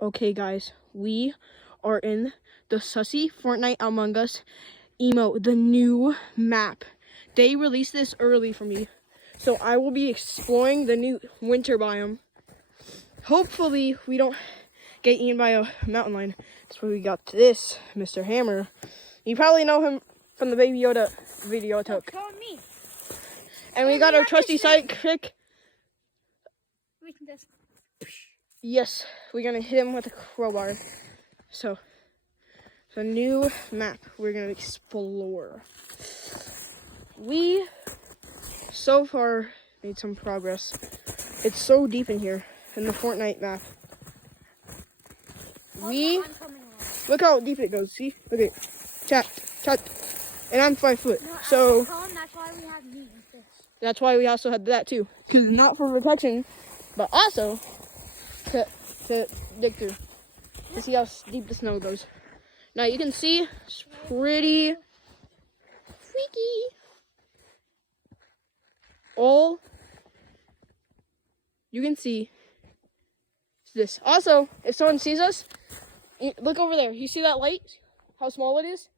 Okay, guys, we are in the Sussy Fortnite Among Us emote, the new map. They released this early for me, so I will be exploring the new winter biome. Hopefully, we don't get eaten by a mountain lion. That's where we got this, Mr. Hammer. You probably know him from the Baby Yoda video I took. Oh, me. And we got our trusty sidekick. We can just... Yes, we're gonna hit him with a crowbar. So, the new map we're gonna explore. We so far made some progress. It's so deep in here in the Fortnite map. Look how deep it goes. See, look at it. Chat, and I'm 5 foot. No, So that's why we have meat and fish. that's why we also had that too, because not for protection, but also to dig through to see how deep the snow goes. Now you can see it's pretty freaky. All you can see is this. Also, if someone sees us, look over there. You see that light? How small it is?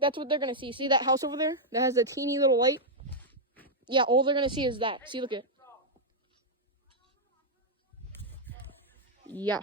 That's what they're gonna see. See that house over there that has a teeny little light? Yeah, all they're gonna see is that. See, look at it. Yeah.